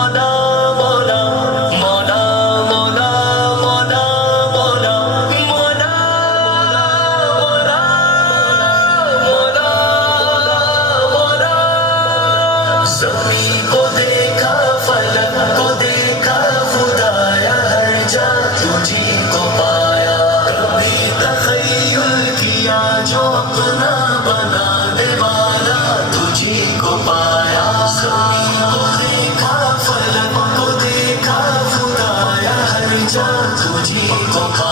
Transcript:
مولا مولا مولا مولا مولا مولا مولا مولا مولا مولا زمین کو دیکھا فلک کو دیکھا خدایا ہر جا تجھی کو پایا کبھی تخیل کیا جو اپنا بنانے والا تجھی کو پایا زمین کو دیکھا فلک کو دیکھا خدایا ہر جا تجھی کو پایا